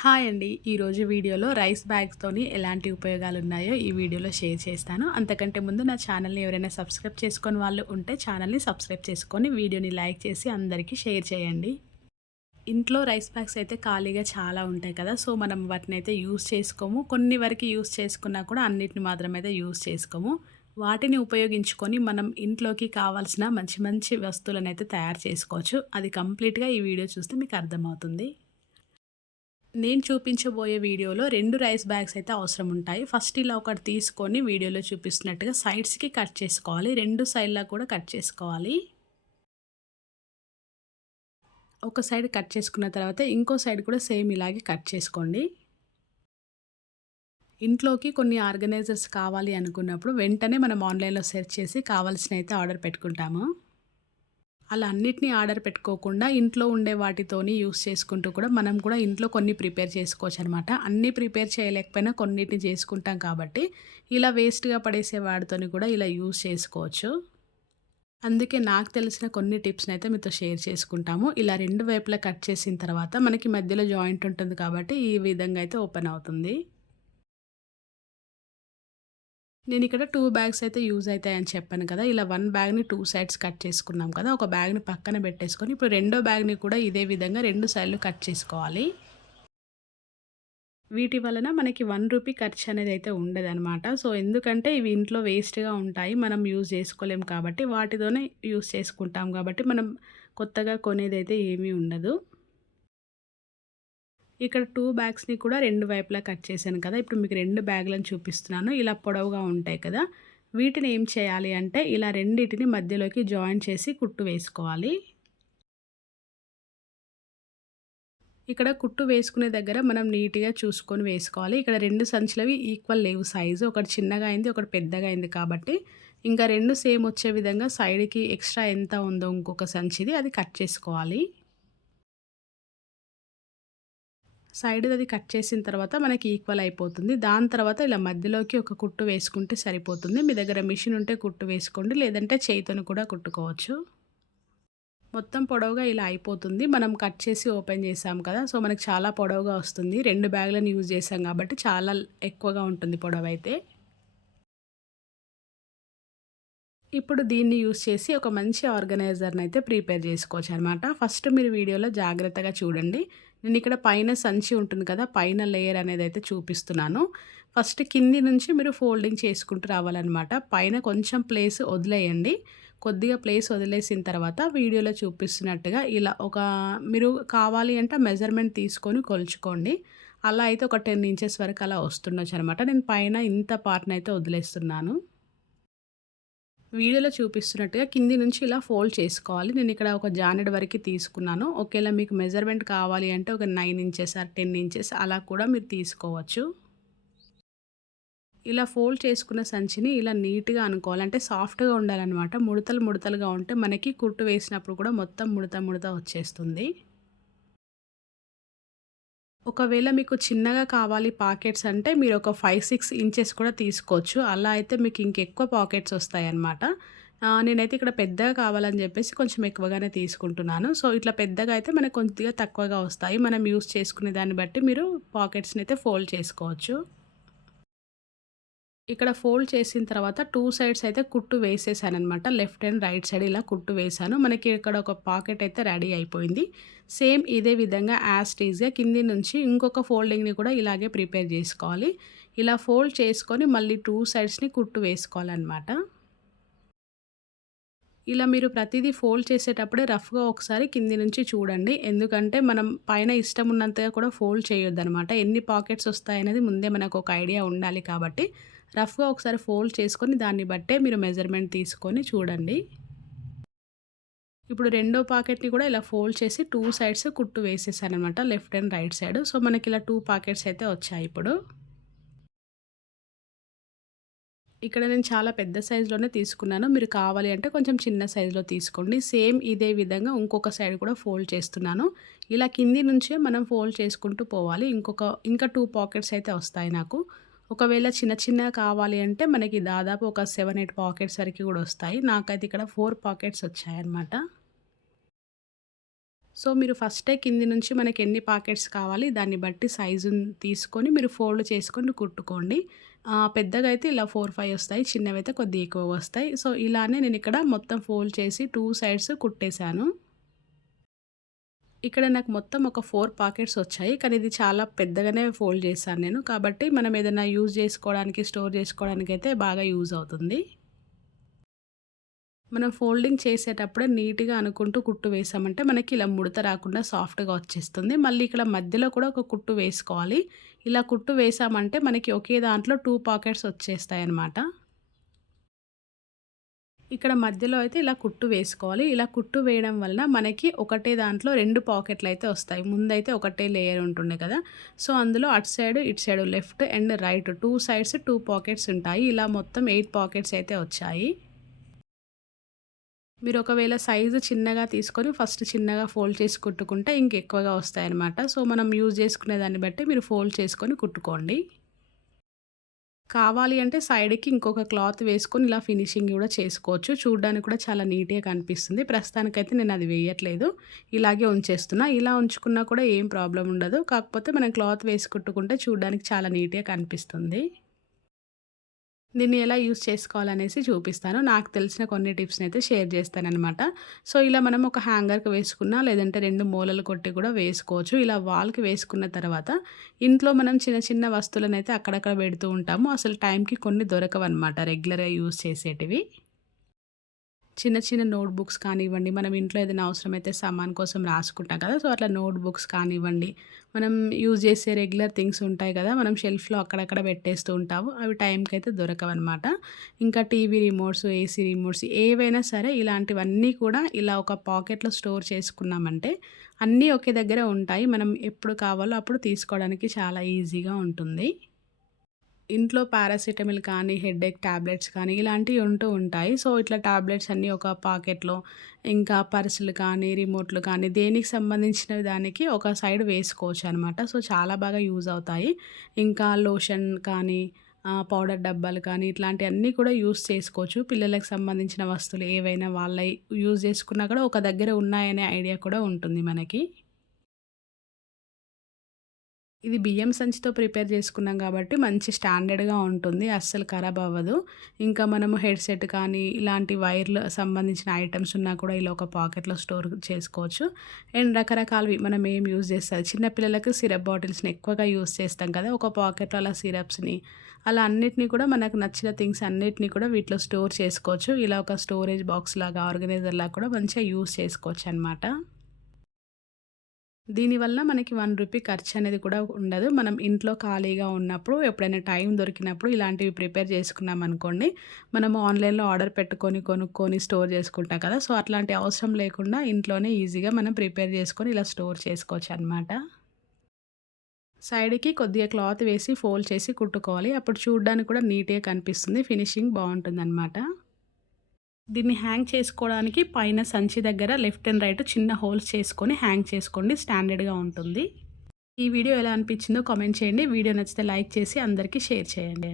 Hi అండి. ఈరోజు వీడియోలో రైస్ బ్యాగ్స్‌తోని ఎలాంటి ఉపయోగాలున్నాయో ఈ వీడియోలో షేర్ చేస్తాను. అంతకంటే ముందు నా ఛానల్‌ని ఎవరైనా సబ్స్క్రైబ్ చేసుకోని వాళ్ళు ఉంటే ఛానల్‌ని సబ్స్క్రైబ్ చేసుకొని వీడియోని లైక్ చేసి అందరికీ షేర్ చేయండి. ఇంట్లో రైస్ బ్యాగ్స్ అయితే ఖాళీగా చాలా ఉంటాయి కదా! సో, మనం వాటినైతే యూజ్ చేసుకోము. కొన్ని వరకు యూజ్ చేసుకున్నా కూడా అన్నిటిని మాత్రమైతే యూజ్ చేసుకోము. వాటిని ఉపయోగించుకొని మనం ఇంట్లోకి కావాల్సిన మంచి మంచి వస్తువులనైతే తయారు చేసుకోవచ్చు. అది కంప్లీట్‌గా ఈ వీడియో చూస్తే మీకు అర్థమవుతుంది. నేను చూపించబోయే వీడియోలో 2 రైస్ బ్యాగ్స్ అయితే అవసరం ఉంటాయి. ఫస్ట్ ఇలా ఒకటి తీసుకొని వీడియోలో చూపిస్తున్నట్టుగా సైడ్స్‌కి కట్ చేసుకోవాలి. 2 సైడ్‌లా కూడా కట్ చేసుకోవాలి. ఒక సైడ్ కట్ చేసుకున్న తర్వాత ఇంకో సైడ్ కూడా సేమ్ ఇలాగే కట్ చేసుకోండి. ఇంట్లోకి కొన్ని ఆర్గనైజర్స్ కావాలి అనుకున్నప్పుడు వెంటనే మనం ఆన్‌లైన్‌లో సెర్చ్ చేసి కావాల్సినయితే ఆర్డర్ పెట్టుకుంటాము. అలా అన్నిటిని ఆర్డర్ పెట్టుకోకుండా ఇంట్లో ఉండే వాటితోని యూస్ చేసుకుంటూ కూడా మనం కూడా ఇంట్లో కొన్ని ప్రిపేర్ చేసుకోవచ్చనమాట. అన్నీ ప్రిపేర్ చేయలేకపోయినా కొన్నిటిని చేసుకుంటాం కాబట్టి ఇలా వేస్ట్‌గా పడేసే వాటితోని కూడా ఇలా యూజ్ చేసుకోవచ్చు. అందుకే నాకు తెలిసిన కొన్ని టిప్స్‌నైతే మీతో షేర్ చేసుకుంటాము. ఇలా 2 వైపులా కట్ చేసిన తర్వాత మనకి మధ్యలో జాయింట్ ఉంటుంది కాబట్టి ఈ విధంగా అయితే ఓపెన్ అవుతుంది. నేనిక్కడ 2 బ్యాగ్స్ అయితే యూజ్ అయితాయని చెప్పాను కదా! ఇలా 1 బ్యాగ్‌ని 2 సైడ్స్ కట్ చేసుకున్నాం కదా! ఒక బ్యాగ్‌ని పక్కన పెట్టేసుకొని ఇప్పుడు రెండో బ్యాగ్‌ని కూడా ఇదే విధంగా 2 సైడ్‌లు కట్ చేసుకోవాలి. వీటి వలన మనకి రూ. 1 ఖర్చనేదైతే ఉండదనమాట. సో, ఎందుకంటే ఇవి ఇంట్లో వేస్ట్‌గా ఉంటాయి. మనం యూజ్ చేసుకోలేం కాబట్టి వాటితోనే యూజ్ చేసుకుంటాం కాబట్టి మనం కొత్తగా కొనేదైతే ఏమీ ఉండదు. ఇక్కడ 2 బ్యాగ్స్‌ని కూడా 2 వైపులా కట్ చేశాను కదా! ఇప్పుడు మీకు 2 బ్యాగులను చూపిస్తున్నాను. ఇలా పొడవుగా ఉంటాయి కదా! వీటిని ఏం చేయాలి అంటే ఇలా రెండిటిని మధ్యలోకి జాయిన్ చేసి కుట్టు వేసుకోవాలి. ఇక్కడ కుట్టు వేసుకునే దగ్గర మనం నీట్‌గా చూసుకొని వేసుకోవాలి. ఇక్కడ 2 సంచులవి ఈక్వల్ లేవు సైజు. ఒకటి చిన్నగా అయింది, ఒకటి పెద్దగా అయింది కాబట్టి ఇంకా 2 సేమ్ వచ్చే విధంగా సైడ్‌కి ఎక్స్‌ట్రా ఎంత ఉందో ఇంకొక సంచిది అది కట్ చేసుకోవాలి. సైడ్‌దది కట్ చేసిన తర్వాత మనకి ఈక్వల్ అయిపోతుంది. దాని తర్వాత ఇలా మధ్యలోకి ఒక కుట్టు వేసుకుంటే సరిపోతుంది. మీ దగ్గర మిషన్ ఉంటే కుట్టు వేసుకోండి. లేదంటే చేయితోని కూడా కుట్టుకోవచ్చు. మొత్తం పొడవుగా ఇలా అయిపోతుంది. మనం కట్ చేసి ఓపెన్ చేసాం కదా! సో, మనకి చాలా పొడవుగా వస్తుంది. 2 బ్యాగులను యూజ్ చేసాం కాబట్టి చాలా ఎక్కువగా ఉంటుంది పొడవైతే. ఇప్పుడు దీన్ని యూజ్ చేసి ఒక మంచి ఆర్గనైజర్‌నైతే ప్రిపేర్ చేసుకోవచ్చనమాట. ఫస్ట్ మీరు వీడియోలో జాగ్రత్తగా చూడండి. నేనిక్కడ పైన సంచి ఉంటుంది కదా! పైన లేయర్ అనేదైతే చూపిస్తున్నాను. ఫస్ట్ కింది నుంచి మీరు ఫోల్డింగ్ చేసుకుంటూ రావాలనమాట. పైన కొంచెం ప్లేస్ వదిలేయండి. కొద్దిగా ప్లేస్ వదిలేసిన తర్వాత వీడియోలో చూపిస్తున్నట్టుగా ఇలా మీరు కావాలి అంటే మెజర్‌మెంట్ తీసుకొని కొలుచుకోండి. అలా అయితే ఒక 10 ఇంచెస్ వరకు అలా వస్తుండొచ్చనమాట. నేను పైన ఇంత పార్ట్‌నయితే వదిలేస్తున్నాను. వీడియోలో చూపిస్తున్నట్టుగా కింది నుంచి ఇలా ఫోల్డ్ చేసుకోవాలి. నేనిక్కడ ఒక జానెడు వరకి తీసుకున్నాను. ఒకేళ మీకు మెజర్‌మెంట్ కావాలి అంటే ఒక 9 ఇంచెస్ ఆర్ 10 ఇంచెస్ అలా కూడా మీరు తీసుకోవచ్చు. ఇలా ఫోల్డ్ చేసుకున్న సంచిని ఇలా నీట్‌గా అనుకోవాలి. అంటే సాఫ్ట్‌గా ఉండాలనమాట. ముడతలు ముడతలుగా ఉంటే మనకి కుట్టు వేసినప్పుడు కూడా మొత్తం ముడత ముడత వచ్చేస్తుంది. ఒకవేళ మీకు చిన్నగా కావాలి పాకెట్స్ అంటే మీరు ఒక 5, 6 ఇంచెస్ కూడా తీసుకోవచ్చు. అలా అయితే మీకు ఇంకెక్కువ పాకెట్స్ వస్తాయన్నమాట. నేనైతే ఇక్కడ పెద్దగా కావాలని చెప్పేసి కొంచెం ఎక్కువగానే తీసుకుంటున్నాను. సో, ఇట్లా పెద్దగా అయితే మనకు కొద్దిగా తక్కువగా వస్తాయి. మనం యూజ్ చేసుకునే దాన్ని బట్టి మీరు పాకెట్స్‌ని అయితే ఫోల్డ్ చేసుకోవచ్చు. ఇక్కడ ఫోల్డ్ చేసిన తర్వాత 2 సైడ్స్ అయితే కుట్టు వేసేసాననమాట. లెఫ్ట్ అండ్ రైట్ సైడ్ ఇలా కుట్టు వేశాను. మనకి ఇక్కడ ఒక పాకెట్ అయితే రెడీ అయిపోయింది. సేమ్ ఇదే విధంగా యాజ్ టీజ్‌గా కింది నుంచి ఇంకొక ఫోల్డింగ్‌ని కూడా ఇలాగే ప్రిపేర్ చేసుకోవాలి. ఇలా ఫోల్డ్ చేసుకొని మళ్ళీ 2 సైడ్స్‌ని కుట్టు వేసుకోవాలనమాట. ఇలా మీరు ప్రతీదీ ఫోల్డ్ చేసేటప్పుడే రఫ్‌గా ఒకసారి కింది నుంచి చూడండి. ఎందుకంటే మనం పైన ఇష్టం ఉన్నంతగా కూడా ఫోల్డ్ చేయొద్దనమాట. ఎన్ని పాకెట్స్ వస్తాయనేది ముందే మనకు ఒక ఐడియా ఉండాలి కాబట్టి రఫ్‌గా ఒకసారి ఫోల్డ్ చేసుకొని దాన్ని బట్టే మీరు మెజర్‌మెంట్ తీసుకొని చూడండి. ఇప్పుడు రెండో పాకెట్‌ని కూడా ఇలా ఫోల్డ్ చేసి 2 సైడ్స్ కుట్టు వేసేసాననమాట. Left and right side. So, మనకిలా 2 పాకెట్స్ అయితే వచ్చాయిప్పుడు. ఇక్కడ నేను చాలా పెద్ద సైజులోనే తీసుకున్నాను. మీరు కావాలి అంటే కొంచెం చిన్న సైజులో తీసుకోండి. సేమ్ ఇదే విధంగా ఇంకొక సైడ్ కూడా ఫోల్డ్ చేస్తున్నాను. ఇలా కింది నుంచే మనం ఫోల్డ్ చేసుకుంటూ పోవాలి. ఇంకా 2 పాకెట్స్ అయితే వస్తాయి నాకు. ఒకవేళ చిన్న చిన్నగా కావాలి అంటే మనకి దాదాపు ఒక 7, 8 పాకెట్స్ వరకు కూడా వస్తాయి. నాకైతే ఇక్కడ 4 పాకెట్స్ వచ్చాయన్నమాట. సో మీరు ఫస్టే కింది నుంచి మనకి ఎన్ని పాకెట్స్ కావాలి దాన్ని బట్టి సైజుని తీసుకొని మీరు ఫోల్డ్ చేసుకొని కుట్టుకోండి. పెద్దగా అయితే ఇలా 4, 5 వస్తాయి. చిన్నవైతే కొద్దిగా ఎక్కువ వస్తాయి. సో ఇలానే నేను ఇక్కడ మొత్తం ఫోల్డ్ చేసి 2 సైడ్స్ కుట్టేశాను. ఇక్కడ నాకు మొత్తం ఒక 4 పాకెట్స్ వచ్చాయి. కానీ ఇది చాలా పెద్దగానే ఫోల్డ్ చేశాను నేను. కాబట్టి మనం ఏదైనా యూజ్ చేసుకోవడానికి, స్టోర్ చేసుకోవడానికి అయితే బాగా యూజ్ అవుతుంది. మనం ఫోల్డింగ్ చేసేటప్పుడే నీట్‌గా అనుకుంటూ కుట్టు వేసామంటే మనకి ఇలా ముడత రాకుండా సాఫ్ట్‌గా వచ్చేస్తుంది. మళ్ళీ ఇక్కడ మధ్యలో కూడా ఒక కుట్టు వేసుకోవాలి. ఇలా కుట్టు వేసామంటే మనకి ఒకే దాంట్లో 2 పాకెట్స్ వచ్చేస్తాయన్నమాట. ఇక్కడ మధ్యలో అయితే ఇలా కుట్టు వేసుకోవాలి. ఇలా కుట్టు వేయడం వలన మనకి ఒకటే దాంట్లో 2 పాకెట్లయితే వస్తాయి. ముందైతే ఒకటే లేయర్ ఉంటుండే కదా! సో అందులో అటు సైడ్, ఇటు side left and right 2 sides 2 pockets ఉంటాయి. ఇలా మొత్తం 8 పాకెట్స్ అయితే వచ్చాయి. మీరు ఒకవేళ సైజు చిన్నగా తీసుకొని ఫస్ట్ చిన్నగా ఫోల్డ్ చేసి కుట్టుకుంటే ఇంకెక్కువగా వస్తాయన్నమాట. సో మనం యూజ్ చేసుకునే దాన్ని బట్టి మీరు ఫోల్డ్ చేసుకొని కుట్టుకోండి. కావాలి అంటే సైడ్‌కి ఇంకొక క్లాత్ వేసుకొని ఇలా ఫినిషింగ్ కూడా చేసుకోవచ్చు. చూడడానికి కూడా చాలా నీట్‌గా కనిపిస్తుంది. ప్రస్తుతానికైతే నేను అది వేయట్లేదు. ఇలాగే ఉంచేస్తున్నా. ఇలా ఉంచుకున్నా కూడా ఏం ప్రాబ్లమ్ ఉండదు. కాకపోతే మనం క్లాత్ వేసి కుట్టుకుంటే చూడడానికి చాలా నీట్‌గా కనిపిస్తుంది. దీన్ని ఎలా యూజ్ చేసుకోవాలనేసి చూపిస్తాను. నాకు తెలిసిన కొన్ని టిప్స్‌ని అయితే షేర్ చేస్తాననమాట. సో ఇలా మనం ఒక హ్యాంగర్‌కి వేసుకున్నా లేదంటే 2 మూలలు కొట్టి కూడా వేసుకోవచ్చు. ఇలా వాల్‌కి వేసుకున్న తర్వాత ఇంట్లో మనం చిన్న చిన్న వస్తువులనైతే అక్కడక్కడ పెడుతూ ఉంటాము. అసలు టైంకి కొన్ని దొరకవన్నమాట రెగ్యులర్‌గా యూజ్ చేసేటివి. చిన్న చిన్న నోట్‌బుక్స్ కానివ్వండి, మనం ఇంట్లో ఏదైనా అవసరమైతే సామాను కోసం రాసుకుంటాం కదా! సో, అట్లా నోట్‌బుక్స్ కానివ్వండి, మనం యూజ్ చేసే రెగ్యులర్ థింగ్స్ ఉంటాయి కదా! మనం షెల్ఫ్‌లో అక్కడక్కడ పెట్టేస్తూ ఉంటాము. అవి టైంకైతే దొరకవనమాట. ఇంకా టీవీ రిమోట్స్, ఏసీ రిమోట్స్ ఏవైనా సరే ఇలాంటివన్నీ కూడా ఇలా ఒక పాకెట్‌లో స్టోర్ చేసుకున్నామంటే అన్నీ ఒకే దగ్గర ఉంటాయి. మనం ఎప్పుడు కావాలో అప్పుడు తీసుకోవడానికి చాలా ఈజీగా ఉంటుంది. ఇంట్లో పారాసిటమాల్ కానీ, హెడేక్ టాబ్లెట్స్ కానీ ఇలాంటివి ఉంటూ ఉంటాయి. సో, ఇట్లా టాబ్లెట్స్ అన్నీ ఒక పాకెట్‌లో, ఇంకా పర్సులు కానీ, రిమోట్లు కానీ దేనికి సంబంధించిన దానికి ఒక సైడ్ వేసుకోవచ్చనమాట. సో, చాలా బాగా యూజ్ అవుతాయి. ఇంకా లోషన్ కానీ, పౌడర్ డబ్బాలు కానీ ఇట్లాంటియన్నీ కూడా యూజ్ చేసుకోవచ్చు. పిల్లలకు సంబంధించిన వస్తువులు ఏవైనా వాళ్ళయి యూజ్ చేసుకున్నా కూడా ఒక దగ్గర ఉన్నాయనే ఐడియా కూడా ఉంటుంది మనకి. ఇది బియ్యం సంచితో ప్రిపేర్ చేసుకున్నాం కాబట్టి మంచి స్టాండర్డ్‌గా ఉంటుంది. అస్సలు ఖరాబ్ అవ్వదు. ఇంకా మనము హెడ్‌సెట్ కానీ, ఇలాంటి వైర్లు సంబంధించిన ఐటెమ్స్ ఉన్నా కూడా ఇలా ఒక పాకెట్‌లో స్టోర్ చేసుకోవచ్చు. అండ్ రకరకాలవి మనం ఏం యూజ్ చేస్తారు చిన్న పిల్లలకు సిరప్ బాటిల్స్‌ని ఎక్కువగా యూజ్ చేస్తాం కదా! ఒక పాకెట్‌లో అలా సిరప్స్‌ని అలా అన్నిటిని కూడా మనకు నచ్చిన థింగ్స్ అన్నిటిని కూడా వీటిలో స్టోర్ చేసుకోవచ్చు. ఇలా ఒక స్టోరేజ్ బాక్స్ లాగా, ఆర్గనైజర్ లాగా కూడా మంచిగా యూజ్ చేసుకోవచ్చనమాట. దీనివల్ల మనకి ₹1 ఖర్చనేది కూడా ఉండదు. మనం ఇంట్లో ఖాళీగా ఉన్నప్పుడు ఎప్పుడైనా టైం దొరికినప్పుడు ఇలాంటివి ప్రిపేర్ చేసుకున్నామనుకోండి, మనము ఆన్‌లైన్‌లో ఆర్డర్ పెట్టుకొని, కొనుక్కొని స్టోర్ చేసుకుంటాం కదా! సో, అట్లాంటి అవసరం లేకుండా ఇంట్లోనే ఈజీగా మనం ప్రిపేర్ చేసుకొని ఇలా స్టోర్ చేసుకోవచ్చనమాట. సైడ్‌కి కొద్దిగా క్లాత్ వేసి ఫోల్డ్ చేసి కుట్టుకోవాలి. అప్పుడు చూడ్డానికి కూడా నీట్‌గా కనిపిస్తుంది. ఫినిషింగ్ బావుంటుందనమాట. దీన్ని హ్యాంగ్ చేసుకోవడానికి పైన సంచి దగ్గర లెఫ్ట్ అండ్ రైట్ చిన్న హోల్స్ చేసుకొని హ్యాంగ్ చేసుకోండి. స్టాండర్డ్‌గా ఉంటుంది. ఈ వీడియో ఎలా అనిపించిందో కామెంట్ చేయండి. వీడియో నచ్చితే లైక్ చేసి అందరికీ షేర్ చేయండి.